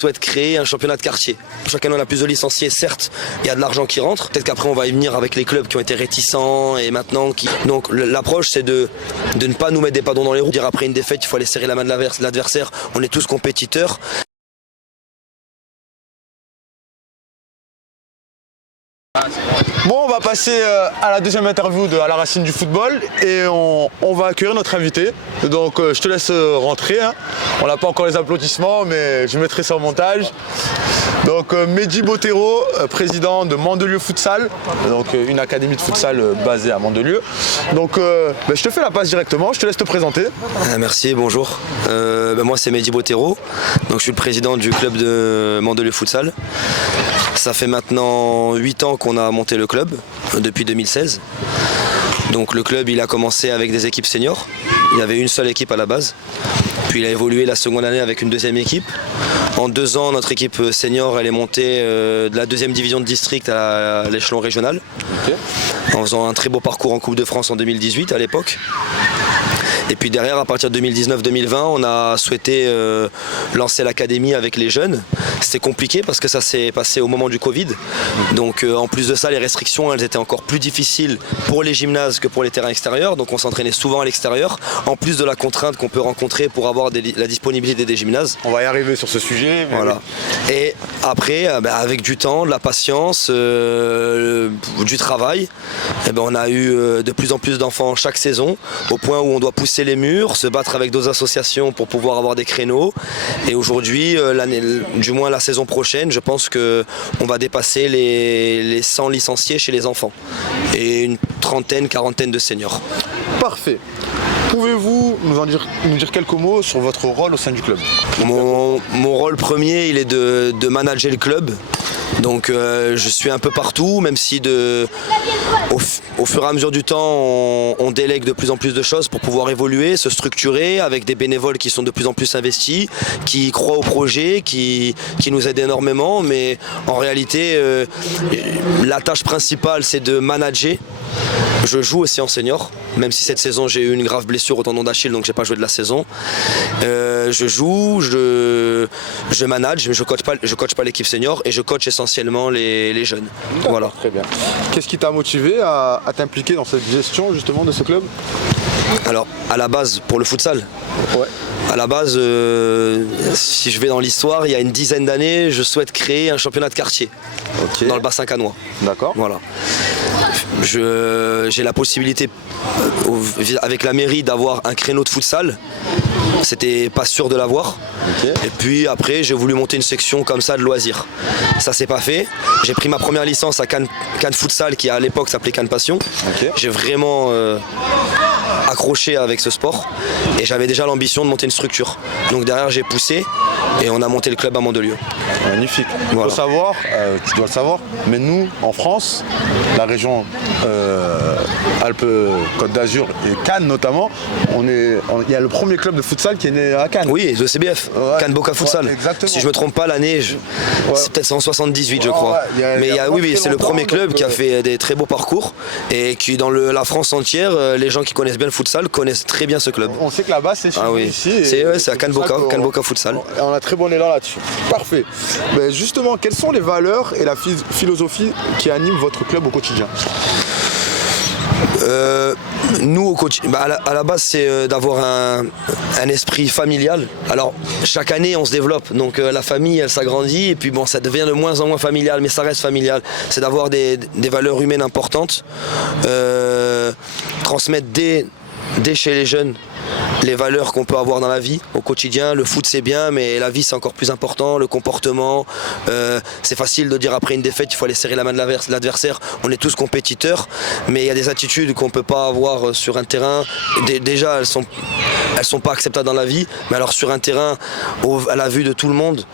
souhaite créer un championnat de quartier. Chaque année on a plus de licenciés, certes, il y a de l'argent qui rentre. Peut-être qu'après on va y venir avec les clubs qui ont été réticents et maintenant qui... Donc l'approche c'est de ne pas nous mettre des bâtons dans les roues. Dire après une défaite, il faut aller serrer la main de l'adversaire. On est tous compétiteurs. Bon, on va passer à la deuxième interview de À la racine du football et on va accueillir notre invité. Donc je te laisse rentrer. Hein. On n'a pas encore les applaudissements, mais je mettrai ça au montage. Donc Mehdi Bottero, président de Mandelieu Futsal, donc une académie de futsal basée à Mandelieu. Donc je te fais la passe directement, je te laisse te présenter. Merci, bonjour. Moi c'est Mehdi Bottero, donc je suis le président du club de Mandelieu Futsal. Ça fait maintenant 8 ans qu'on a monté le club, depuis 2016. Donc le club il a commencé avec des équipes seniors. Il y avait une seule équipe à la base. Puis il a évolué la seconde année avec une deuxième équipe. En 2 ans, notre équipe senior elle est montée de la 2e division de district à l'échelon régional. Okay. En faisant un très beau parcours en Coupe de France en 2018 à l'époque. Et puis derrière, à partir de 2019-2020, on a souhaité lancer l'académie avec les jeunes. C'était compliqué parce que ça s'est passé au moment du Covid. Donc en plus de ça, les restrictions, elles étaient encore plus difficiles pour les gymnases que pour les terrains extérieurs. Donc on s'entraînait souvent à l'extérieur, en plus de la contrainte qu'on peut rencontrer pour avoir la disponibilité des gymnases. On va y arriver sur ce sujet. Voilà. Oui. Et après, avec du temps, de la patience, du travail, on a eu de plus en plus d'enfants chaque saison, au point où on doit pousser les murs, se battre avec d'autres associations pour pouvoir avoir des créneaux. Et aujourd'hui, du moins la saison prochaine, je pense qu'on va dépasser les 100 licenciés chez les enfants et une trentaine, quarantaine de seniors. Parfait. Pouvez-vous nous dire quelques mots sur votre rôle au sein du club? Mon rôle premier, il est de manager le club. Donc je suis un peu partout, même si au fur et à mesure du temps, on délègue de plus en plus de choses pour pouvoir évoluer, se structurer avec des bénévoles qui sont de plus en plus investis, qui croient au projet, qui nous aident énormément. Mais en réalité, la tâche principale, c'est de manager. Je joue aussi en senior, même si cette saison j'ai eu une grave blessure au tendon d'Achille, donc j'ai pas joué de la saison. Je joue, je manage, mais je coach pas l'équipe senior et je coach essentiellement les jeunes. Voilà. Très bien. Qu'est-ce qui t'a motivé à t'impliquer dans cette gestion justement de ce club? Alors, à la base, pour le futsal. Ouais. À la base, si je vais dans l'histoire, il y a une dizaine d'années, je souhaite créer un championnat de quartier dans le bassin cannois. D'accord. Voilà. J'ai la possibilité avec la mairie d'avoir un créneau de futsal. C'était pas sûr de l'avoir. Okay. Et puis après j'ai voulu monter une section comme ça de loisirs. Ça s'est pas fait. J'ai pris ma première licence à Cannes Futsal qui à l'époque s'appelait Cannes Passion. Okay. J'ai vraiment accroché avec ce sport et j'avais déjà l'ambition de monter une structure. Donc derrière j'ai poussé et on a monté le club à Mandelieu. Magnifique. Voilà. Faut savoir, tu dois le savoir, mais nous en France, la région Alpes-Côte d'Azur et Cannes notamment, il y a le premier club de futsal qui est né à Cannes. Oui, le CBF, ouais. Cannes Boca Futsal. Ouais, si je me trompe pas, l'année, c'est peut-être 178 je crois. Ouais, mais oui, c'est le premier club qui a fait des très beaux parcours et qui dans la France entière, les gens qui connaissent bien le futsal connaissent très bien ce club. On sait que là-bas c'est ici. C'est à Cannes Boca Futsal. On a très bon élan là-dessus. Parfait. Mais justement, quelles sont les valeurs et la philosophie qui animent votre club au quotidien? Nous au coach, à la base c'est d'avoir un esprit familial. Alors chaque année on se développe, donc la famille elle s'agrandit et puis bon ça devient de moins en moins familial, mais ça reste familial. C'est d'avoir des valeurs humaines importantes, transmettre dès chez les jeunes les valeurs qu'on peut avoir dans la vie au quotidien. Le foot c'est bien, mais la vie c'est encore plus important, le comportement. C'est facile de dire après une défaite il faut aller serrer la main de l'adversaire. On est tous compétiteurs, mais il y a des attitudes qu'on peut pas avoir sur un terrain. Déjà elles sont pas acceptables dans la vie, mais alors sur un terrain à la vue de tout le monde,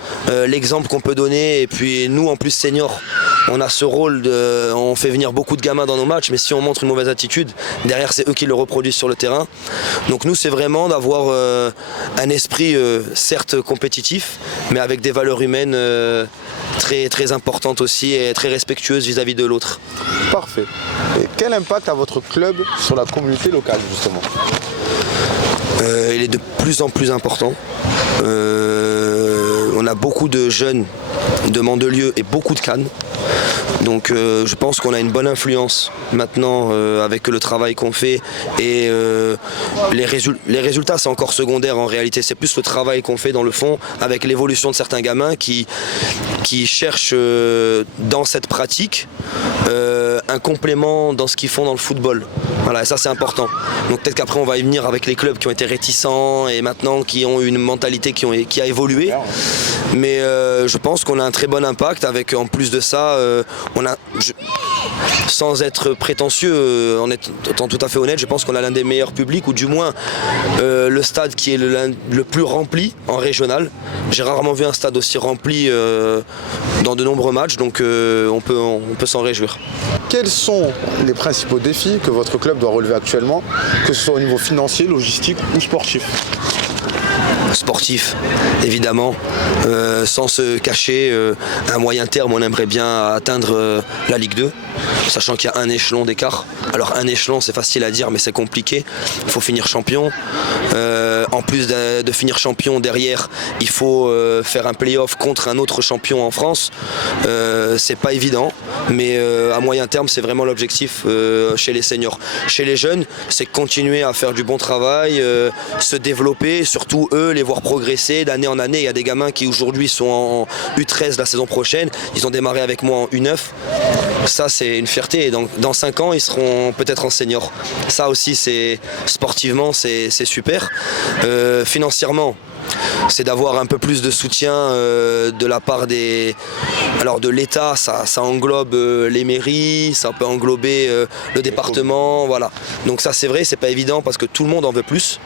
l'exemple qu'on peut donner. Et puis nous en plus seniors, on a ce rôle on fait venir beaucoup de gamins dans nos matchs, mais si on montre une mauvaise attitude, derrière c'est eux qui le reproduisent sur le terrain. Donc nous c'est vraiment d'avoir un esprit certes compétitif, mais avec des valeurs humaines très, très importantes aussi et très respectueuses vis-à-vis de l'autre. Parfait. Et quel impact a votre club sur la communauté locale justement? Il est de plus en plus important. On on a beaucoup de jeunes de Mandelieu et beaucoup de Cannes. Donc je pense qu'on a une bonne influence maintenant avec le travail qu'on fait et les résultats c'est encore secondaire en réalité, c'est plus le travail qu'on fait dans le fond avec l'évolution de certains gamins qui cherchent dans cette pratique un complément dans ce qu'ils font dans le football. Voilà, et ça c'est important. Donc peut-être qu'après on va y venir avec les clubs qui ont été réticents et maintenant qui ont une mentalité qui a évolué. Mais je pense qu'on a un très bon impact avec en plus de ça, sans être prétentieux, en étant tout à fait honnête, je pense qu'on a l'un des meilleurs publics ou du moins le stade qui est le plus rempli en régional. J'ai rarement vu un stade aussi rempli dans de nombreux matchs, donc on peut s'en réjouir. Quels sont les principaux défis que votre club doit relever actuellement, que ce soit au niveau financier, logistique ou sportif ? Sportif, évidemment, sans se cacher, à moyen terme on aimerait bien atteindre la Ligue 2, sachant qu'il y a un échelon d'écart. Alors un échelon c'est facile à dire mais c'est compliqué, il faut finir champion, en plus de finir champion derrière il faut faire un play-off contre un autre champion en France, c'est pas évident mais à moyen terme c'est vraiment l'objectif chez les seniors. Chez les jeunes c'est continuer à faire du bon travail, se développer, surtout eux les voir progresser d'année en année. Il y a des gamins qui aujourd'hui sont en U13 la saison prochaine, ils ont démarré avec moi en U9, ça c'est une fierté et dans 5 ans ils seront peut-être en senior. Ça aussi c'est sportivement c'est super. Financièrement c'est d'avoir un peu plus de soutien de la part de l'État, ça englobe les mairies, ça peut englober le département, voilà. Donc ça c'est vrai, c'est pas évident parce que tout le monde en veut plus,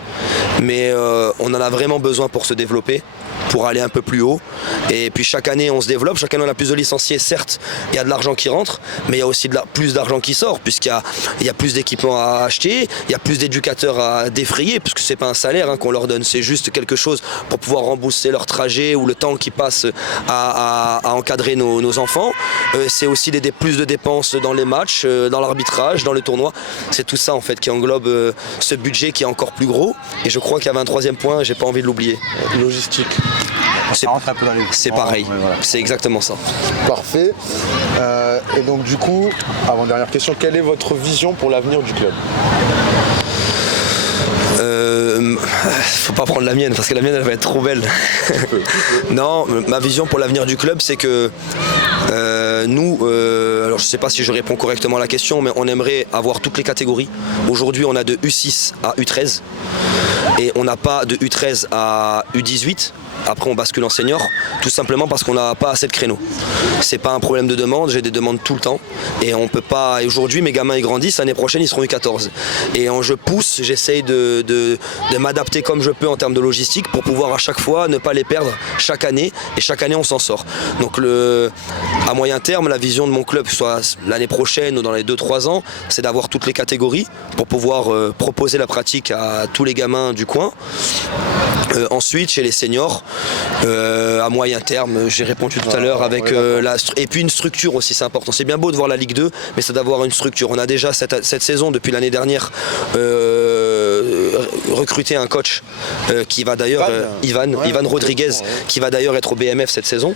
mais on en a vraiment besoin pour se développer, pour aller un peu plus haut. Et puis chaque année on se développe, chaque année on a plus de licenciés, certes, il y a de l'argent qui rentre, mais il y a aussi plus d'argent qui sort, puisqu'il y a plus d'équipements à acheter, il y a plus d'éducateurs à défrayer, puisque c'est pas un salaire qu'on leur donne, c'est juste quelque chose pour pouvoir rembourser leur trajet ou le temps qu'ils passent à encadrer nos enfants. C'est aussi plus de dépenses dans les matchs, dans l'arbitrage, dans le tournoi. C'est tout ça en fait qui englobe ce budget qui est encore plus gros. Et je crois qu'il y avait un troisième point, j'ai pas envie de l'oublier. Logistique. C'est pareil, voilà. C'est exactement ça. Parfait. Et donc du coup, avant-dernière question, quelle est votre vision pour l'avenir du club ? Faut pas prendre la mienne parce que la mienne elle va être trop belle. Non, ma vision pour l'avenir du club c'est que nous, alors je sais pas si je réponds correctement à la question, mais on aimerait avoir toutes les catégories. Aujourd'hui on a de U6 à U13 et on n'a pas de U13 à U18. Après on bascule en senior, tout simplement parce qu'on n'a pas assez de créneaux. C'est pas un problème de demande, j'ai des demandes tout le temps et on peut pas. Et aujourd'hui mes gamins ils grandissent, l'année prochaine ils seront U14. Et je pousse, j'essaye de m'adapter comme je peux en termes de logistique pour pouvoir à chaque fois ne pas les perdre chaque année et chaque année on s'en sort. Donc à moyen terme la vision de mon club, soit l'année prochaine ou dans les 2-3 ans, c'est d'avoir toutes les catégories pour pouvoir proposer la pratique à tous les gamins du coin. Ensuite chez les seniors, à moyen terme, j'ai répondu tout à l'heure avec et puis une structure aussi, c'est important. C'est bien beau de voir la Ligue 2, mais c'est d'avoir une structure. On a déjà cette saison, depuis l'année dernière, recruté un coach qui va d'ailleurs, Ivan Rodriguez, qui va d'ailleurs être au BMF cette saison.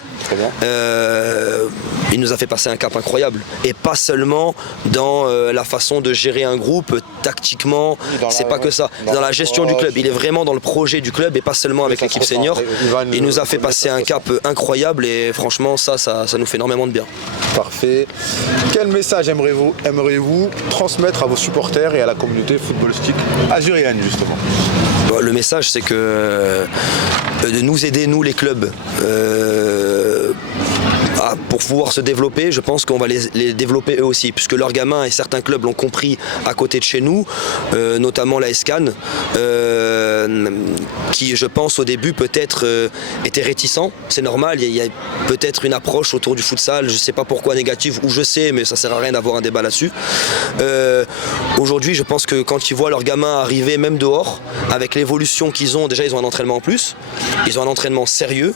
Il nous a fait passer un cap incroyable. Et pas seulement dans la façon de gérer un groupe, tactiquement, c'est pas que ça. Dans la gestion du club, il est vraiment dans le projet du club et pas seulement avec l'équipe senior. Il nous a fait passer un cap incroyable et franchement ça nous fait énormément de bien. Parfait. Quel message aimeriez-vous transmettre à vos supporters et à la communauté footballistique azurienne justement ? Le message c'est que de nous aider, nous les clubs, pour pouvoir se développer, je pense qu'on va les développer eux aussi, puisque leurs gamins et certains clubs l'ont compris à côté de chez nous, notamment la SCAN, qui je pense au début peut-être était réticent, c'est normal, il y a peut-être une approche autour du futsal, je ne sais pas pourquoi négative, ou je sais, mais ça ne sert à rien d'avoir un débat là-dessus. Aujourd'hui je pense que quand ils voient leurs gamins arriver même dehors, avec l'évolution qu'ils ont, déjà ils ont un entraînement en plus, ils ont un entraînement sérieux,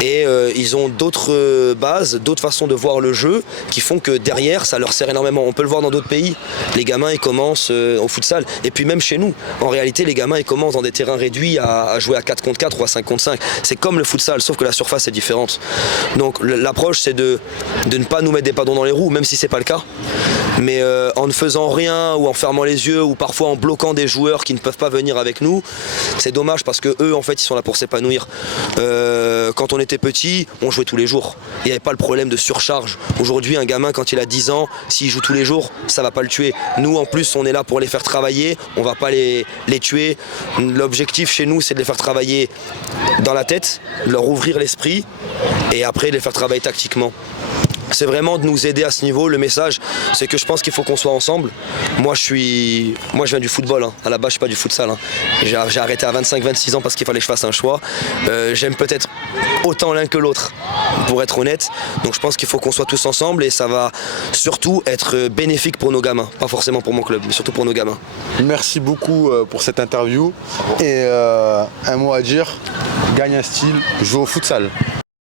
Et ils ont d'autres bases, d'autres façons de voir le jeu qui font que derrière ça leur sert énormément. On peut le voir dans d'autres pays. Les gamins ils commencent au futsal. Et puis même chez nous, en réalité les gamins ils commencent dans des terrains réduits à jouer à 4 contre 4 ou à 5 contre 5. C'est comme le futsal, sauf que la surface est différente. Donc l'approche c'est de ne pas nous mettre des bâtons dans les roues, même si c'est pas le cas. Mais en ne faisant rien ou en fermant les yeux ou parfois en bloquant des joueurs qui ne peuvent pas venir avec nous, c'est dommage parce que eux en fait ils sont là pour s'épanouir. Quand on était petit, on jouait tous les jours. Il n'y avait pas le problème de surcharge. Aujourd'hui un gamin quand il a 10 ans, s'il joue tous les jours, ça va pas le tuer. Nous en plus on est là pour les faire travailler, on va pas les tuer. L'objectif chez nous c'est de les faire travailler dans la tête, leur ouvrir l'esprit et après les faire travailler tactiquement. C'est vraiment de nous aider à ce niveau. Le message, c'est que je pense qu'il faut qu'on soit ensemble. Moi, je viens du football. Hein. À la base, je suis pas du futsal. Hein. J'ai arrêté à 25-26 ans parce qu'il fallait que je fasse un choix. J'aime peut-être autant l'un que l'autre, pour être honnête. Donc, je pense qu'il faut qu'on soit tous ensemble et ça va surtout être bénéfique pour nos gamins. Pas forcément pour mon club, mais surtout pour nos gamins. Merci beaucoup pour cette interview. Et un mot à dire, gagne un style, joue au futsal.